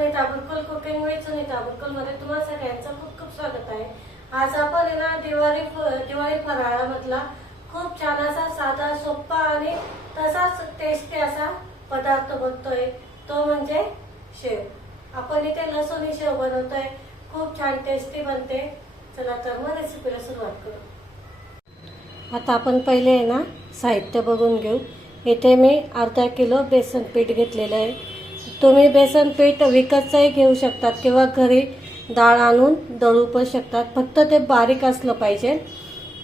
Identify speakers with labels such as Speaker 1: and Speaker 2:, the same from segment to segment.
Speaker 1: Sunita Burkul cooking with Sunita बुरकुलमध्ये तुम्हाला सगळ्यांचं खूप खूप स्वागत आहे. आज आपण आहे ना दिवाळी फ- दिवाळी फराळामधला खूप छान असा साधा सोपा आणि तसाच टेस्टी असा पदार्थ बनतोय. तो म्हणजे शेव. आपण इथे लसूणी शेव बनवतोय. खूप छान टेस्टी बनते. चला तर मग रेसिपीला सुरुवात करू. आता आपण पहिले आहे ना साहित्य बघून घेऊ. इथे मी अर्धा किलो बेसन पीठ घेतलेलं आहे. तुम्ही बेसन पीठ विकतचंही घेऊ शकतात किंवा घरी डाळ आणून दळू पण शकतात. फक्त ते बारीक असलं पाहिजे.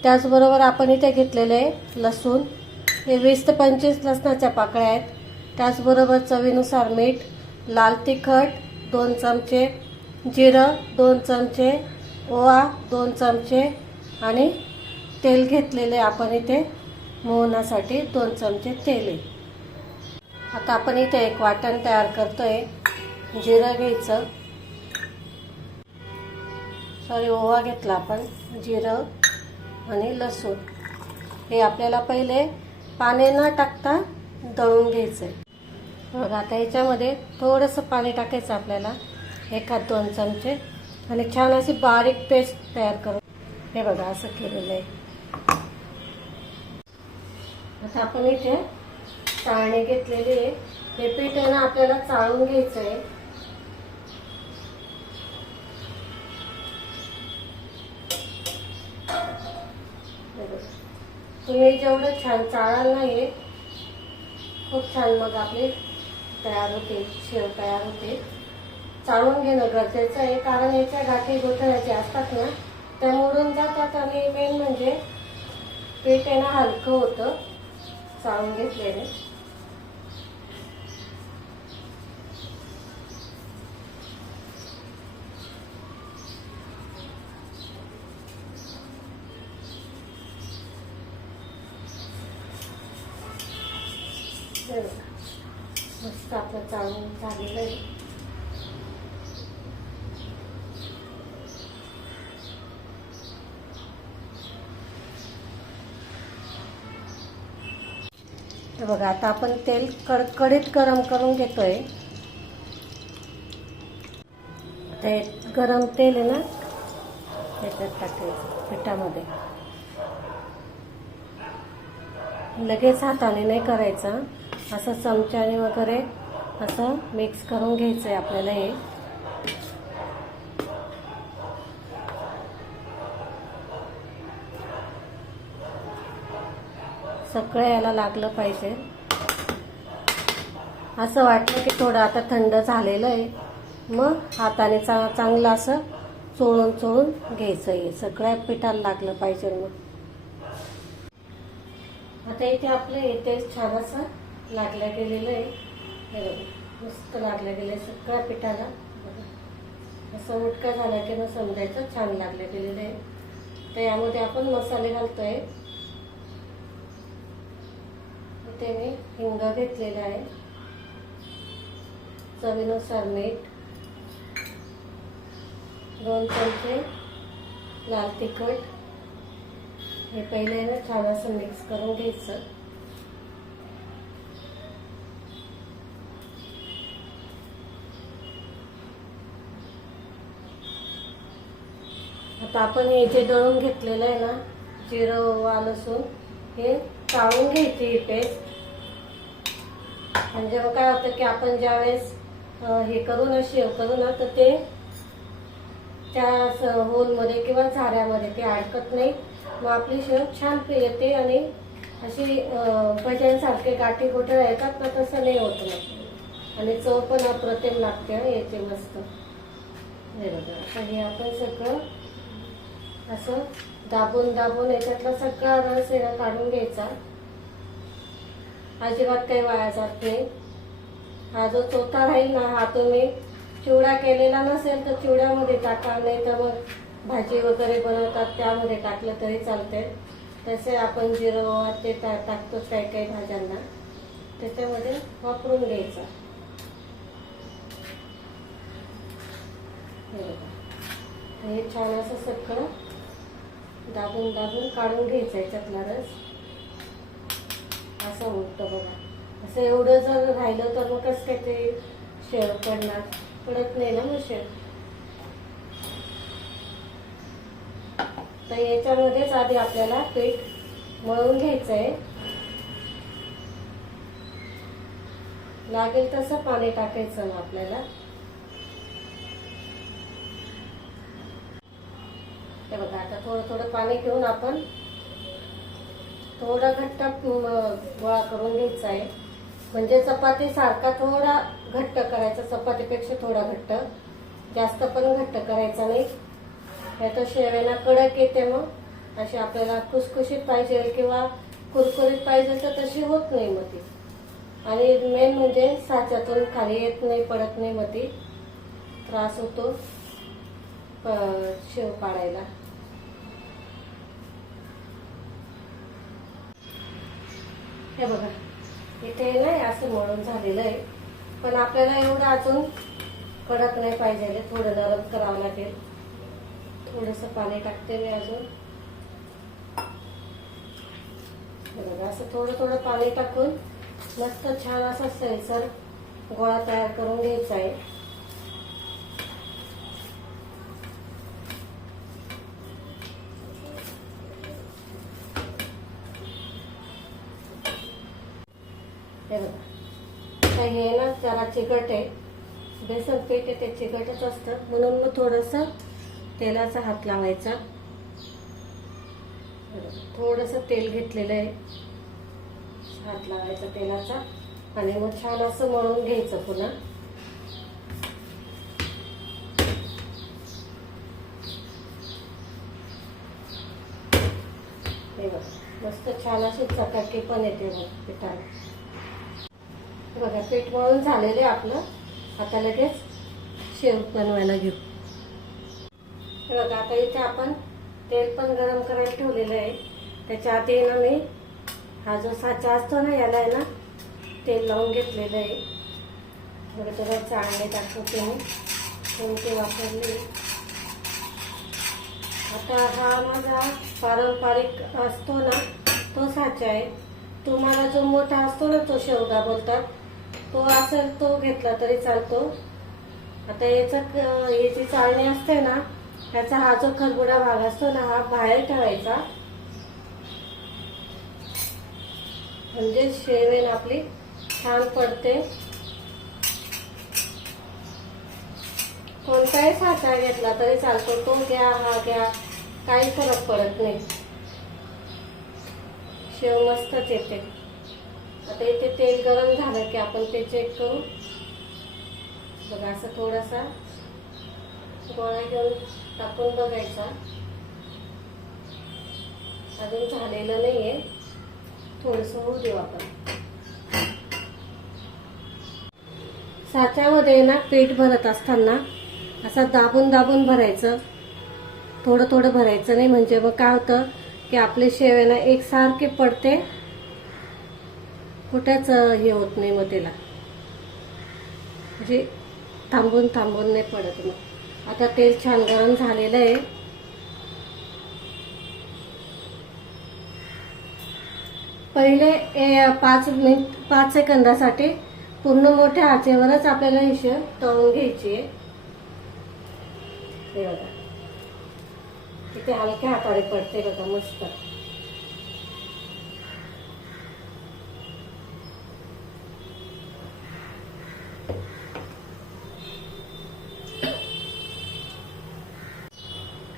Speaker 1: त्याचबरोबर आपण इथे घेतलेले आहे लसूण. हे वीस ते पंचवीस लसणाच्या पाकळ्या आहेत. त्याचबरोबर चवीनुसार मीठ लाल तिखट दोन चमचे जिरं दोन चमचे ओवा दोन चमचे आणि तेल घेतलेले आपण इथे मोहनासाठी दोन चमचे तेल आहे. आता आपण इथे एक वाटण तयार करतोय जिरं घ्यायचं. सॉरी ओवा घेतला आपण जिरं आणि लसूण. हे आपल्याला पहिले पाणी न टाकता दळून घ्यायचं आहे बघा आता याच्यामध्ये थोडंसं पाणी टाकायचं आपल्याला एखाद दोन चमचे. आणि छान अशी बारीक पेस्ट तयार करू हे बघा असं केलेलं आहे. आता आपण इथे चाळणी घेतलेली आहे. हे पीठ आहे ना आपल्याला चाळून घ्यायचं आहे. तुम्ही जेवढं छान चाळाल नाही खूप छान मग आपले तयार होते शेव तयार होते. चाळून घेणं गरजेचं आहे कारण याच्या गाठी गोठळ्याच्या असतात ना त्या मोडून जातात आणि मेन म्हणजे पीठ आहे ना हलकं होतं. चाळून घेतलेले हे मस्त आपलं चालून झालेलं आहे. तर बघा आता आपण तेल कडकडीत गरम करून घेतोय. ते गरम तेल आहे ना त्याच्यात टाकायचं पिठामध्ये. लगेच हाताने नाही करायचं. असं चमच्याने वगैरे असं मिक्स करून घ्यायचं आहे आपल्याला हे. सगळं याला लागलं पाहिजे. असं वाटलं की थोडं आता थंड झालेलं आहे. मग हाताने चा चांगलं असं चोळून चोळून घ्यायचं आहे सगळ्या पिठाला लागलं पाहिजे मग. आता इथे आपलं येते छान असं लागलं गेलेलं आहे. हे बघा मस्त लागलं गेलं सगळ्या पिठाला. बघा असं उटका झाला की मग समजायचं छान लागलं गेलेलं आहे. तर यामध्ये आपण मसाले घालतोय. ते मी हिंग घेतलेला आहे. चवीनुसार मीठ. दोन चमचे लाल तिखट. हे पहिल्यानं छान असं मिक्स करून घ्यायचं. आता आपण हे जे दळून घेतलेलं आहे ना जिरं लसूण हे चाळून घ्यायची ही पेस्ट म्हणजे मग काय होतं की आपण ज्यावेळेस हे करू ना शेव करू ना तर ते त्या होलमध्ये किंवा झाऱ्यामध्ये ते अडकत नाही. मग आपली शेव छान येते आणि अशी भजनसारखे भज्यांसारखे गाठी गोठळ येतात ना तसं नाही होत मग. आणि चव पण अप्रतिम लागते हं, याची मस्त. हे बघा हे आपण सगळं असं दाबून दाबून याच्यातला सगळा रस आहे काढून घ्यायचा. अजिबात काही वाया जात नाही. हा जो चौथा राहील ना हा तुम्ही चिवडा केलेला नसेल तर चिवड्यामध्ये टाका नाही तर मग भाजी वगैरे बनवतात त्यामध्ये टाकलं तरी चालते तसे आपण जिरं ते टा टाकतो काही काही भाज्यांना. त्याच्यामध्ये वापरून घ्यायचा. हे हे छान असं सगळं दाबून दाबून काढून घ्यायचं याच्यातला रस. असं उठतं बघा. असं एवढं जर राहिलं तर मग कसं काय ते शेळ पडणार पडत नाही ना मग शेळ तर याच्यामध्येच आधी आपल्याला पीठ मळून घ्यायचं आहे लागेल तसं पाणी टाकायचं मग आपल्याला हे बघा आता थोडं थोडं पाणी घेऊन आपण थोडा घट्ट गोळा करून घ्यायचा आहे. म्हणजे चपाती सारखा थोडा घट्ट करायचा चपातीपेक्षा थोडा घट्ट. जास्त पण घट्ट करायचा नाही. ह्यात शेवेना कडक येते मग. अशी आपल्याला खुसखुशीत पाहिजे किंवा कुरकुरीत पाहिजे तर तशी होत नाही मग ती आणि मेन म्हणजे साच्यातून खाली येत नाही पडत नाही मग ती त्रास होतो प- शेव काढायला. हे बघा. इथे नाही असं मळून झालेलं आहे. पण आपल्याला एवढं अजून कडक नाही पाहिजे थोडं नरम करावं लागेल. थोडस पाणी टाकते मी अजून. बघा असं थोडं थोडं पाणी टाकून मस्त छान असा सैलसर गोळा तयार करून घ्यायचा आहे हे बघा आता हे ना जरा चिकट आहे. बेसन पीठ आहे ते चिकटच असतं. म्हणून मग थोडस तेलाचा हात लावायचा. थोडस तेल घेतलेलं आहे. हात लावायचा तेलाचा. आणि मग छान असं मळून घ्यायचं पुन्हा. हे बघ मस्त छान अशी चकाकी पण येते बघ पिठाला. बघा पीठ मळून झालेले आपलं. आता लगेच शेव बनवायला घेऊ. हे बघा आता इथे आपण तेल पण गरम करायला ठेवलेलं आहे. त्याच्या आधी ना मी हा जो साचा असतो ना याला आहे ना तेल लावून घेतलेलं आहे. बघा त्याला चाळणे दाखवते मी. कोणते वापरले? आता हा माझा पारंपरिक असतो ना तो साचा आहे. तुम्हाला जो मोठा असतो ना तो शेवगा बोलतात. तो असेल तो घेतला तरी चालतो. आता याचा याची चाळणी असते ना त्याचा हा जो खरबुडा भाग असतो ना हा बाहेर ठेवायचा. म्हणजे शेवेन आपली छान पडते. कोणताही साचा घेतला तरी चालतो. तो घ्या हा घ्या काही फरक पडत नाही. शेव मस्तच येते. आता इथे तेल गरम झालं की आपण ते चेक करू. बघा असं थोडासा गोळा घेऊन टाकून बघायचा. अजून झालेलं नाहीये. थोडस होऊ देऊ आपण. साच्यामध्ये ना पीठ भरत असताना असं दाबून दाबून भरायचं. थोडं थोडं भरायचं नाही म्हणजे मग काय होतं की आपले शेव आहे ना एकसारखे पडते. कुठेच हे होत नाही मग त्याला म्हणजे थांबून थांबून नाही पडत मग. आता तेल छान गरम झालेलं आहे. पहिले ए- पाच मिनिट पाच सेकंदासाठी पूर्ण मोठ्या आचेवरच आपल्याला ही तळून घ्यायची आहे. हे बघा. किती हलक्या हाताने पडते बघा मस्त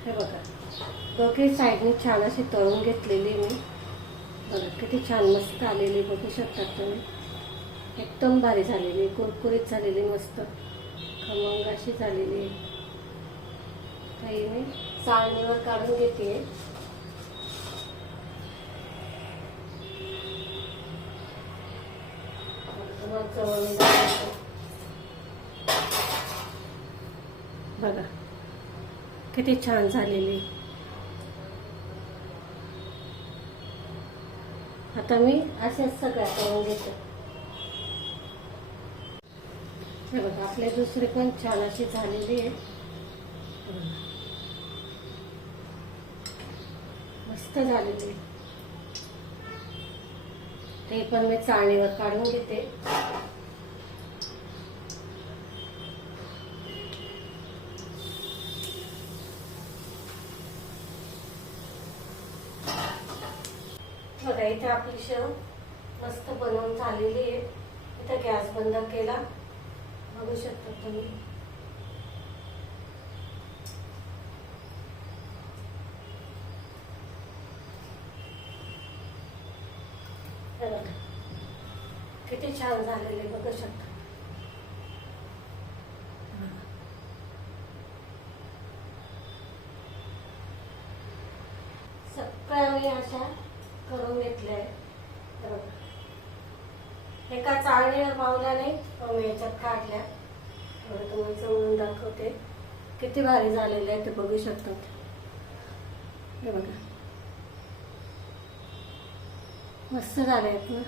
Speaker 1: हे बघा दोघे साईडने छान अशी तळून घेतलेली मी. बघा किती छान मस्त आलेली बघू शकता तुम्ही. एकदम भारी झालेली कुरकुरीत झालेली मस्त. खमंग अशी झालेली. आहे काही मी चाळणीवर काढून घेते. बघा किती छान झालेली. आता मी असेच सगळ्या करून घेते. हे बघा आपले दुसरे पण छान अशी झालेली आहे मस्त झालेली ते पण मी चाळणीवर काढून घेते बघा इथे मस्त बनवून झालेली आहे. इथं गॅस बंद केला. बघू शकता तुम्ही. किती छान झालेले बघू शकता. सगळ्या मी अशा करून घेतल्या आहे. एका चाळणीवर मावल्याने मी याच्यात काढल्या. थोडं तुम्ही चवळून दाखवते. किती भारी झालेले आहे ते बघू शकतात. हे बघा. मस्त झाले आहेत ना.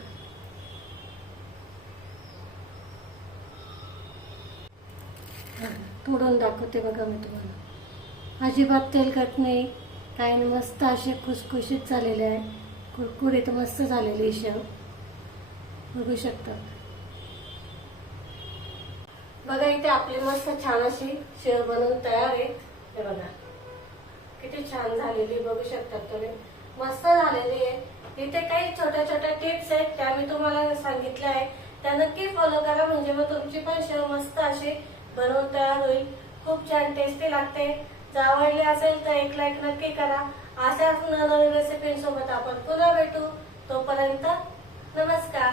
Speaker 1: तोडून दाखवते बघा मी तुम्हाला. अजिबात तेलकट नाही. काय नाही मस्त असे खुसखुशीत झालेले आहे. कुरकुरीत मस्त झालेली शेव. बघू शकता. बघा इथे आपली मस्त छान अशी शेव बनवून तयार आहे हे बघा. किती छान झालेली बघू शकतात तुम्ही. मस्त झालेली आहे. इथे काही छोट्या छोट्या टिप्स आहेत त्या मी तुम्हाला सांगितल्या आहे त्या नक्की फॉलो करा म्हणजे मग तुमची पण शेव मस्त अशी बनवून तयार होईल. खूप छान टेस्टी लागते. जर आवडली असेल तर एक लाईक नक्की करा. अशाच नवीन रेसिपींसोबत आपण पुन्हा भेटू. तोपर्यंत नमस्कार.